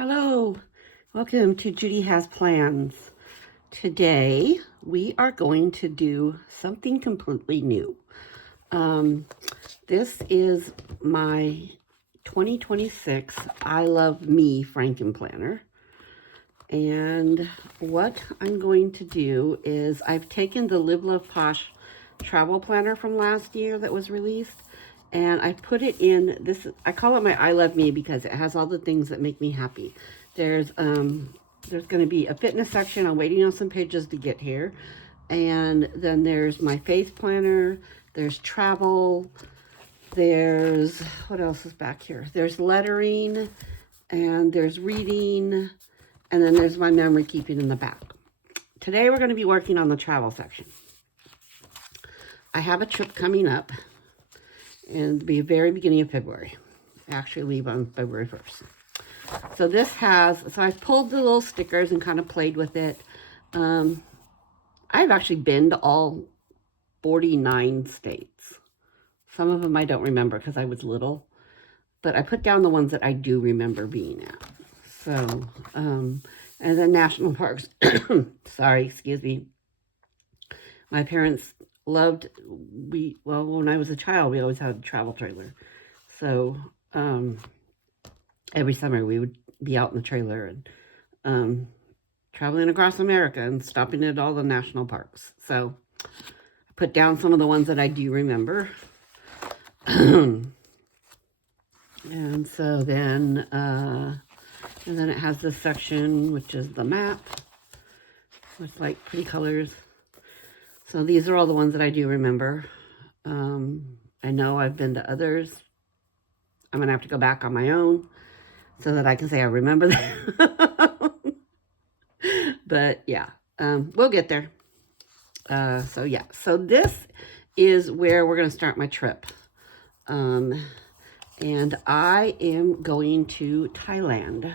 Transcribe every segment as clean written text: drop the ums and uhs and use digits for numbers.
Hello, welcome to Judy Has Plans. Today we are going to do something completely new. This is my 2026 I Love Me frankenplanner. And what I'm going to do is I've taken the Live Love Posh travel planner from last year that was released, and I put it in this. I call it my I Love Me because it has all the things that make me happy. There's going to be a fitness section. I'm waiting on some pages to get here. And then there's my faith planner. There's travel. There's, what else is back here? There's lettering, and there's reading, and then there's my memory keeping in the back. Today we're going to be working on the travel section. I have a trip coming up, and it'll be the very beginning of February. I actually leave on February 1st. So this has, so I've pulled the little stickers and kind of played with it. I've actually been to all 49 states. Some of them I don't remember because I was little, but I put down the ones that I do remember being at. So, and then national parks. Sorry, excuse me. My parents loved, well, when I was a child, we always had a travel trailer. So, every summer we would be out in the trailer and traveling across America and stopping at all the national parks. So I put down some of the ones that I do remember. And so then, it has this section, which is the map with like pretty colors. So these are all the ones that I do remember. I know I've been to others. I'm going to have to go back on my own so that I can say I remember them. But yeah, we'll get there. So yeah, so this is where we're going to start my trip. And I am going to Thailand.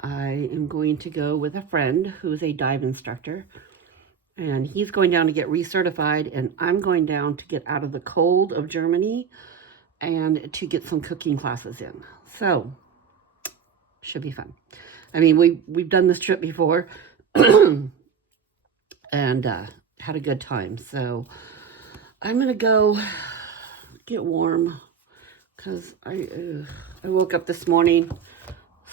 I am going to go with a friend who's a dive instructor. And he's going down to get recertified, and I'm going down to get out of the cold of Germany and to get some cooking classes in. So, should be fun. I mean, we've done this trip before and had a good time. So, I'm going to go get warm because I woke up this morning,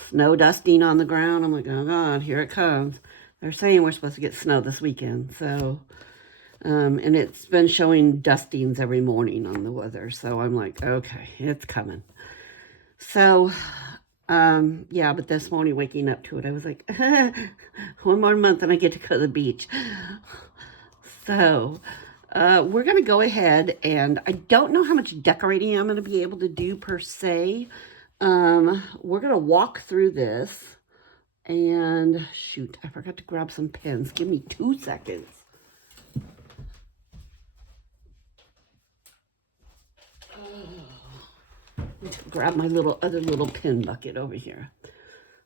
snow dusting on the ground. I'm like, oh God, here it comes. They're saying we're supposed to get snow this weekend, so, and it's been showing dustings every morning on the weather, so I'm like, okay, it's coming. So, yeah, but this morning waking up to it, I was like, one more month and I get to go to the beach. So, we're going to go ahead, and I don't know how much decorating I'm going to be able to do per se. We're going to walk through this. And shoot, I forgot to grab some pens. Give me 2 seconds. Grab my other little pin bucket over here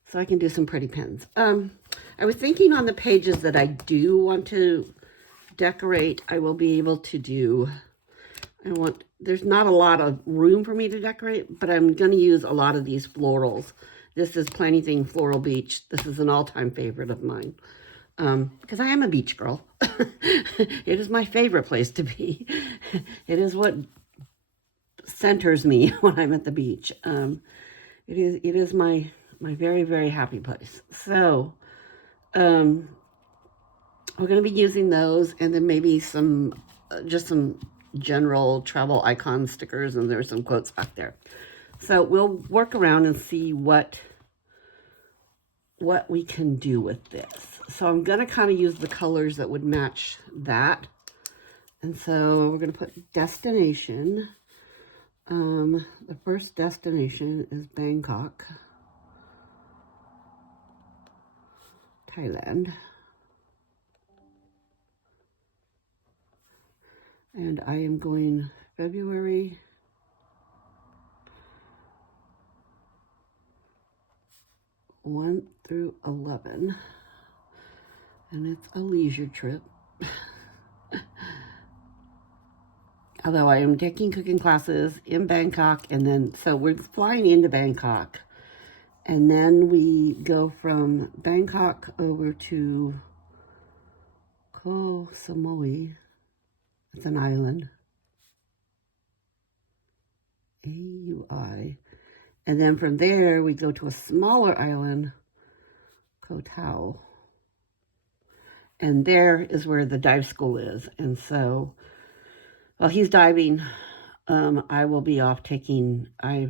so I can do some pretty pens. I was thinking on the pages that I do want to decorate, I will be able to do, there's not a lot of room for me to decorate, but I'm going to use a lot of these florals. This is Planting Floral Beach. This is an all-time favorite of mine because I am a beach girl. It is my favorite place to be. It is what centers me when I'm at the beach. It is my very, very happy place. So we're going to be using those, and then maybe some just some general travel icon stickers, and there's some quotes back there. So we'll work around and see what we can do with this. So I'm going to kind of use the colors that would match that. And so we're going to put destination. The first destination is Bangkok, Thailand. And I am going February 1 through 11, and it's a leisure trip. Although I am taking cooking classes in Bangkok, and then, so we're flying into Bangkok, And then we go from Bangkok over to Koh Samui. It's an island. A-U-I. And then from there, we go to a smaller island, Koh Tao. And there is where the dive school is. And so, while he's diving, I will be off I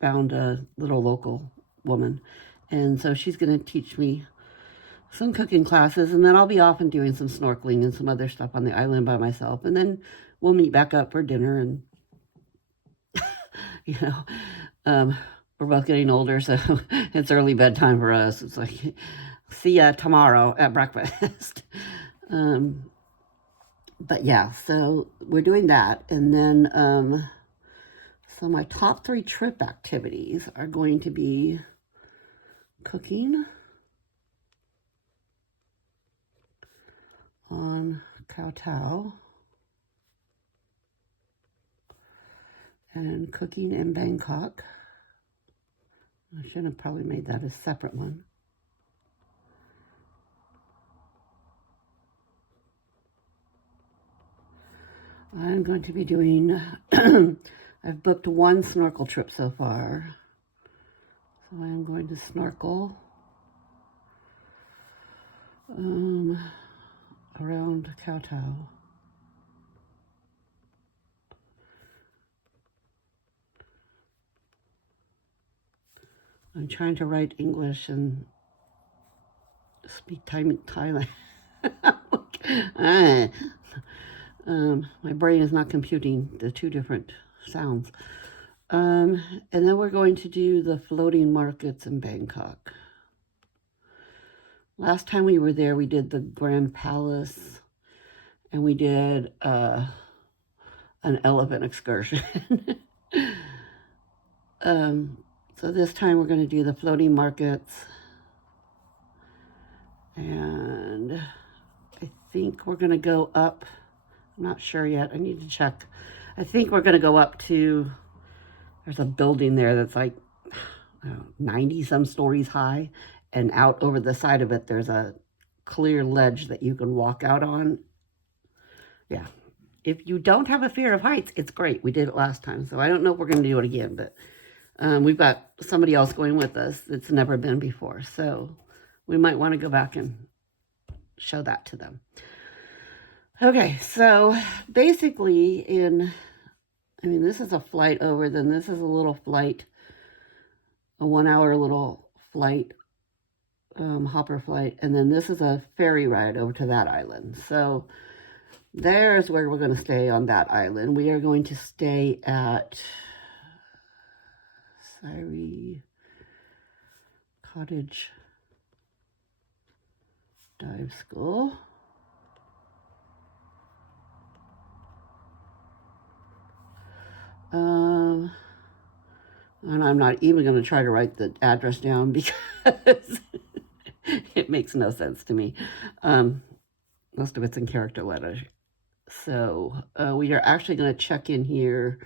found a little local woman. And so she's going to teach me some cooking classes. And then I'll be off and doing some snorkeling and some other stuff on the island by myself. And then we'll meet back up for dinner. And, you know, we're both getting older, so it's early bedtime for us. It's like, see ya tomorrow at breakfast. But yeah, so we're doing that. And then, so my top 3 trip activities are going to be cooking on Koh Tao and cooking in Bangkok. I should have probably made that a separate one. I'm going to be doing, I've booked 1 snorkel trip so far. So I'm going to snorkel around Koh Tao. I'm trying to write English and speak Thailand. My brain is not computing the 2 different sounds. And then we're going to do the floating markets in Bangkok. Last time we were there, we did the Grand Palace, and we did an elephant excursion. So this time we're going to do the floating markets, and I think we're going to go up. I'm not sure yet. I need to check. I think we're going to go up to, there's a building there that's like 90-some stories high, and out over the side of it, there's a clear ledge that you can walk out on. Yeah. If you don't have a fear of heights, it's great. We did it last time, so I don't know if we're going to do it again, but we've got somebody else going with us that's never been before, so we might want to go back and show that to them. Okay, so basically this is a flight over, then this is a little flight, a 1-hour little flight, hopper flight, and then this is a ferry ride over to that island. So there's where we're going to stay on that island. We are going to stay at Siri Cottage Dive School. And I'm not even going to try to write the address down because it makes no sense to me. Most of it's in character letters. So we are actually going to check in here.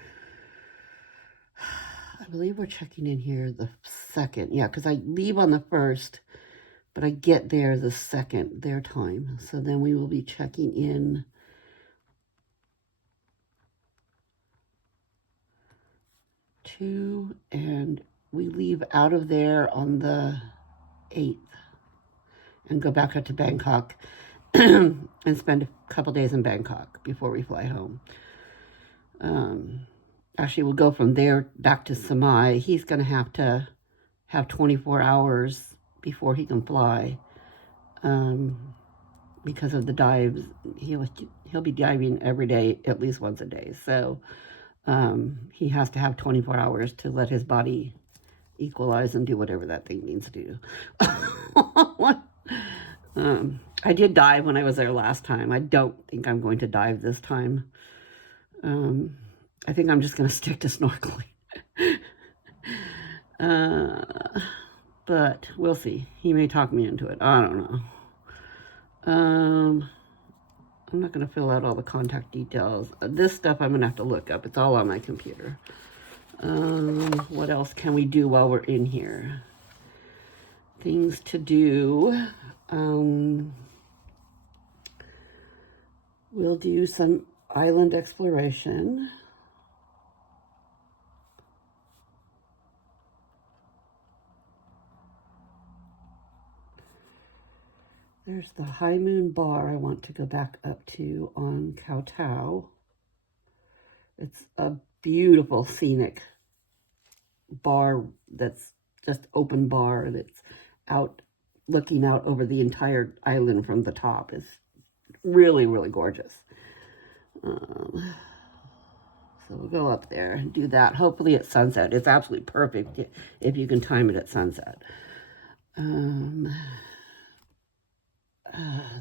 I believe we're checking in here the 2nd. Yeah, because I leave on the 1st, but I get there the 2nd, their time. So then we will be checking in and we leave out of there on the 8th and go back up to Bangkok and spend a couple days in Bangkok before we fly home. Actually, we'll go from there back to Samai. He's going to have 24 hours before he can fly because of the dives. He'll be diving every day, at least once a day. So he has to have 24 hours to let his body equalize and do whatever that thing needs to do. I did dive when I was there last time. I don't think I'm going to dive this time. I think I'm just going to stick to snorkeling. But we'll see. He may talk me into it. I don't know. I'm not going to fill out all the contact details. This stuff I'm going to have to look up. It's all on my computer. What else can we do while we're in here? things to do. We'll do some island exploration. There's the High Moon Bar I want to go back up to on Kowtow. It's a beautiful scenic bar that's just open bar that's out, looking out over the entire island from the top. It's really, really gorgeous. So we'll go up there and do that, hopefully at sunset. It's absolutely perfect if you can time it at sunset.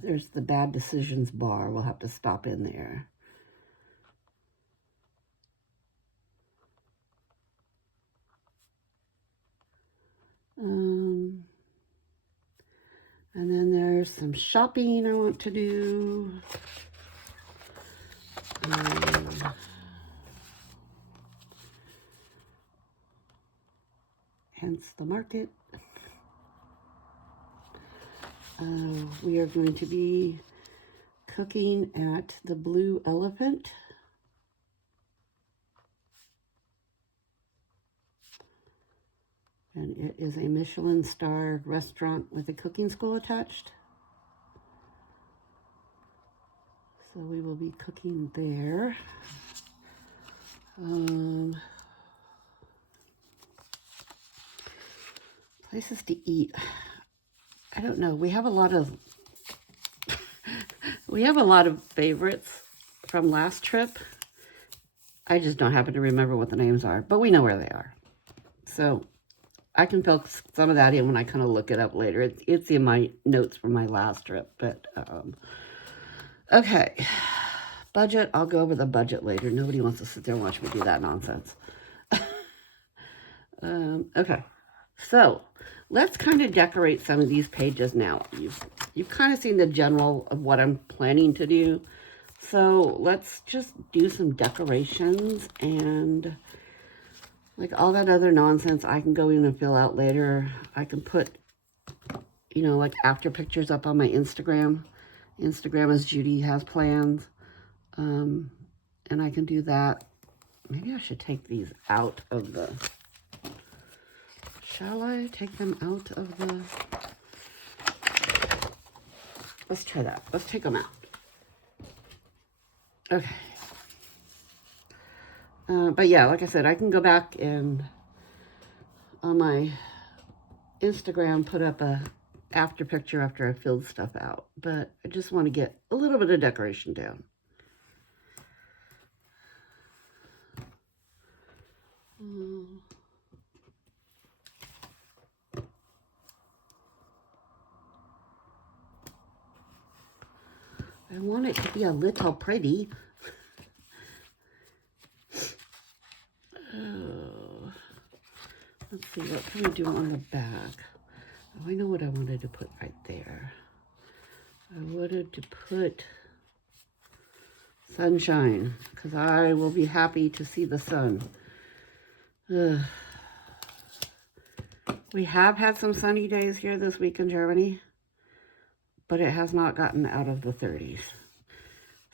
There's the Bad Decisions Bar. We'll have to stop in there. And then there's some shopping I want to do. Hence the market. We are going to be cooking at the Blue Elephant. And it is a Michelin-starred restaurant with a cooking school attached. So we will be cooking there. Places to eat. I don't know. We have a lot of favorites from last trip. I just don't happen to remember what the names are, but we know where they are. So I can fill some of that in when I kind of look it up later. It's in my notes from my last trip, but okay. Budget, I'll go over the budget later. Nobody wants to sit there and watch me do that nonsense. Okay, so let's kind of decorate some of these pages now. You've kind of seen the general of what I'm planning to do. So let's just do some decorations, and like all that other nonsense I can go in and fill out later. I can put, you know, like after pictures up on my Instagram. Instagram as Judy Has Plans. And I can do that. Maybe I should take these out of the... Shall I take them out of the... Let's try that. Let's take them out. Okay. But yeah, like I said, I can go back and on my Instagram put up a after picture after I filled stuff out. But I just want to get a little bit of decoration down. I want it to be a little pretty. Oh. Let's see, what can we do on the back? Oh, I know what I wanted to put right there. I wanted to put sunshine, because I will be happy to see the sun. We have had some sunny days here this week in Germany, but it has not gotten out of the 30s.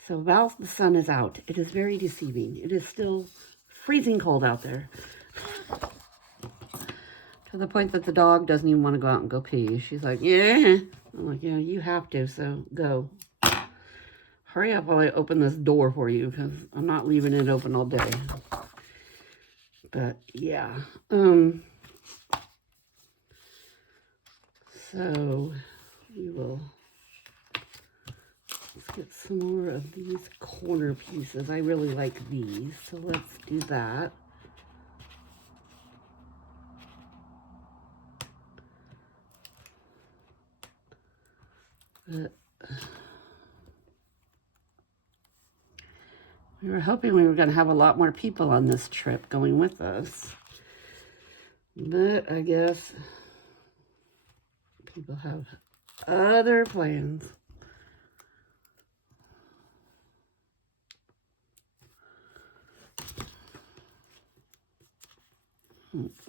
So while the sun is out, it is very deceiving. It is still freezing cold out there. To the point that the dog doesn't even want to go out and go pee. She's like, yeah. I'm like, yeah, you have to, so go. Hurry up while I open this door for you, because I'm not leaving it open all day. But, yeah. So, we will... Let's get some more of these corner pieces. I really like these, so let's do that. But we were hoping we were going to have a lot more people on this trip going with us. But I guess people have other plans.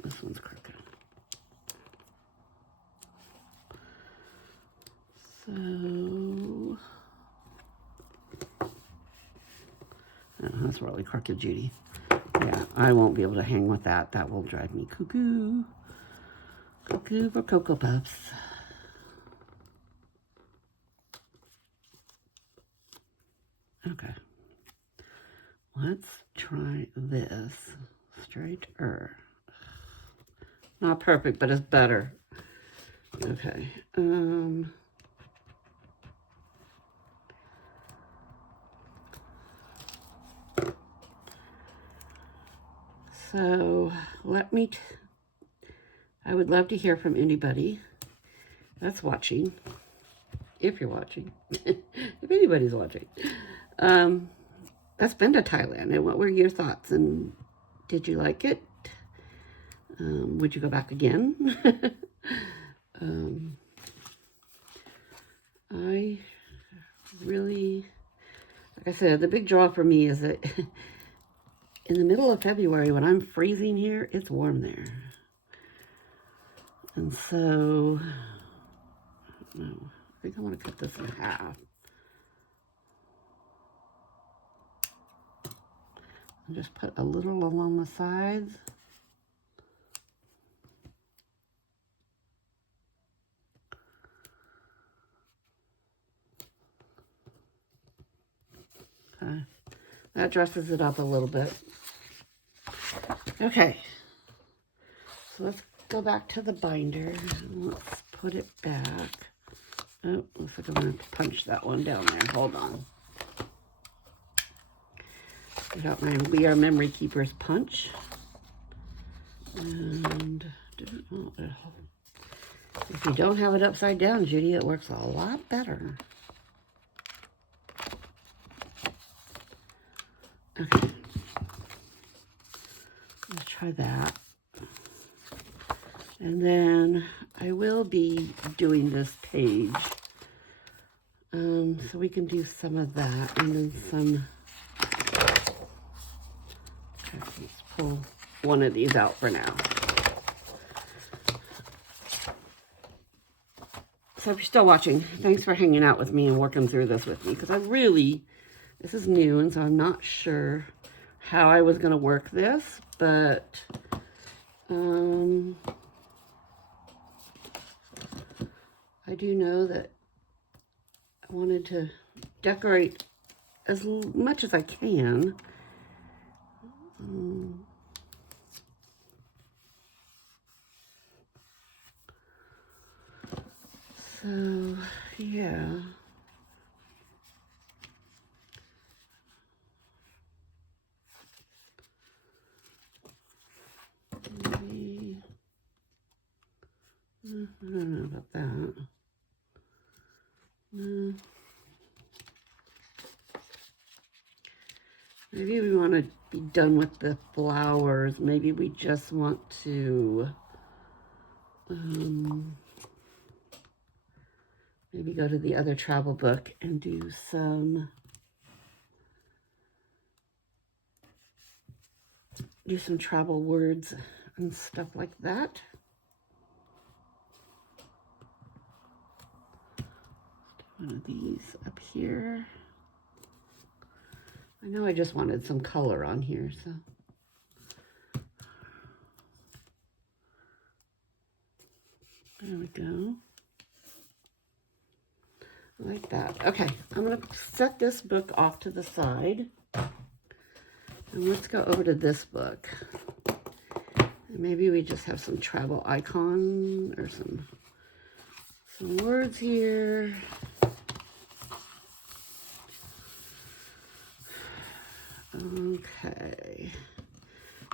This one's crooked. So, oh, that's really crooked, Judy. Yeah, I won't be able to hang with that. That will drive me cuckoo. Cuckoo for Cocoa Puffs. Okay. Let's try this. Straighter. Not perfect, but it's better. Okay. So I would love to hear from anybody that's watching, if you're watching, if anybody's watching, that's been to Thailand, and what were your thoughts, and did you like it? Would you go back again? I really, like I said, the big draw for me is that in the middle of February, when I'm freezing here, it's warm there. And so, I don't know, I think I want to cut this in half. And just put a little along the sides. Okay, that dresses it up a little bit. Okay, so let's go back to the binder. Let's put it back. Oh, looks like I'm going to punch that one down there. Hold on. Get out my We Are Memory Keepers punch. And if you don't have it upside down, Judy, it works a lot better. Okay. Let's try that. And then I will be doing this page. So we can do some of that and then some. Okay, let's pull one of these out for now. So if you're still watching, thanks for hanging out with me and working through this with me, because this is new, and so I'm not sure how I was going to work this, but I do know that I wanted to decorate as much as I can. So, yeah. Maybe, I don't know about that. No. Maybe we want to be done with the flowers. Maybe we just want to maybe go to the other travel book and do some travel words and stuff like that. One of these up here. I know I just wanted some color on here, so. There we go. Like that. Okay, I'm going to set this book off to the side. And let's go over to this book. And maybe we just have some travel icon or some words here. Okay.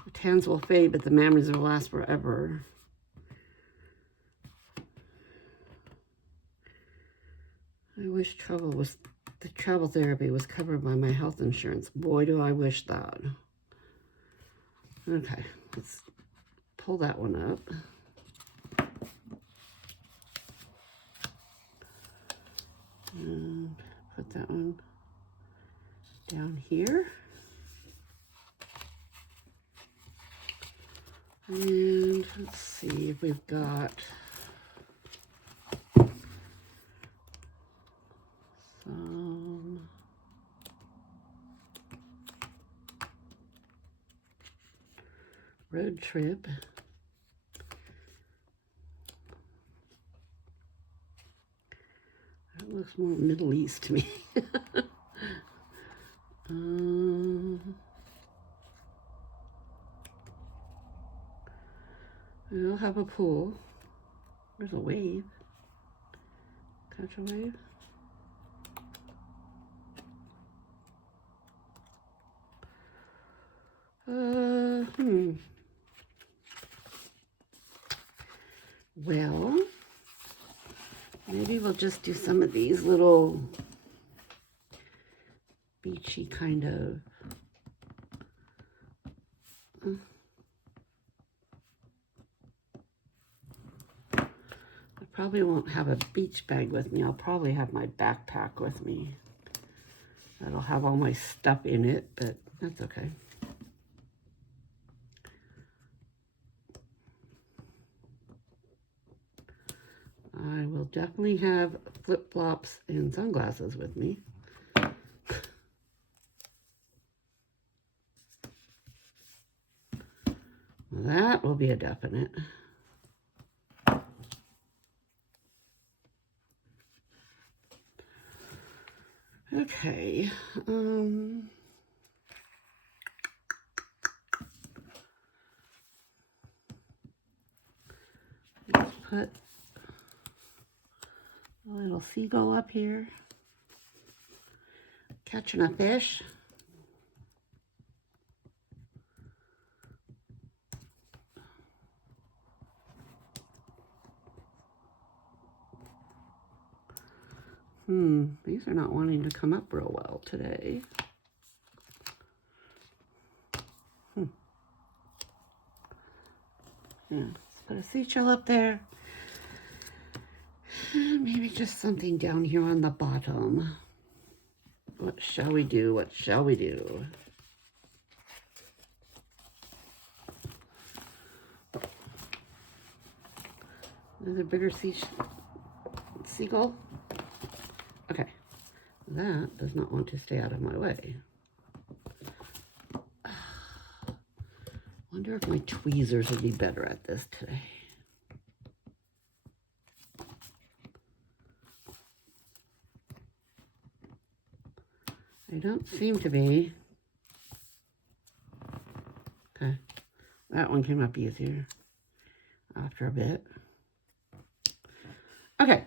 The tans will fade, but the memories will last forever. I wish the travel therapy was covered by my health insurance. Boy, do I wish that. Okay, let's pull that one up. And put that one down here. And let's see if we've got road trip. That looks more Middle East to me. I'll have a pool. There's a wave. Catch a wave. Well, maybe we'll just do some of these little beachy kind of. I probably won't have a beach bag with me. I'll probably have my backpack with me. That'll have all my stuff in it, but that's okay. I will definitely have flip-flops and sunglasses with me. That will be a definite. Okay. Let's put a little seagull up here. Catching a fish. These are not wanting to come up real well today. Yeah, let's put a seashell up there. And maybe just something down here on the bottom. What shall we do? What shall we do? Another bigger seagull. Okay, that does not want to stay out of my way. Wonder if my tweezers would be better at this today. They don't seem to be. Okay, that one came up easier after a bit. Okay,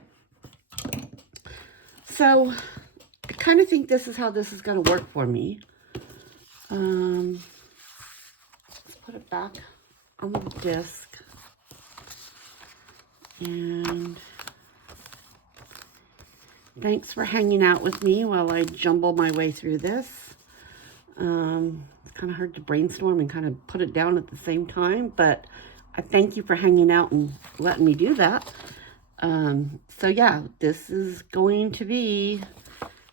so I kind of think this is how this is going to work for me. Let's put it back on the disc. And thanks for hanging out with me while I jumble my way through this. It's kind of hard to brainstorm and kind of put it down at the same time, but I thank you for hanging out and letting me do that. So yeah, this is going to be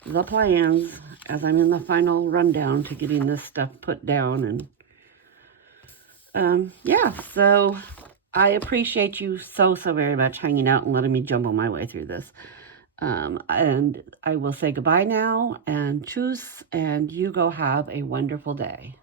the plans as I'm in the final rundown to getting this stuff put down. And yeah, so I appreciate you so very much hanging out and letting me jumble my way through this. And I will say goodbye now and tschüss, and you go have a wonderful day.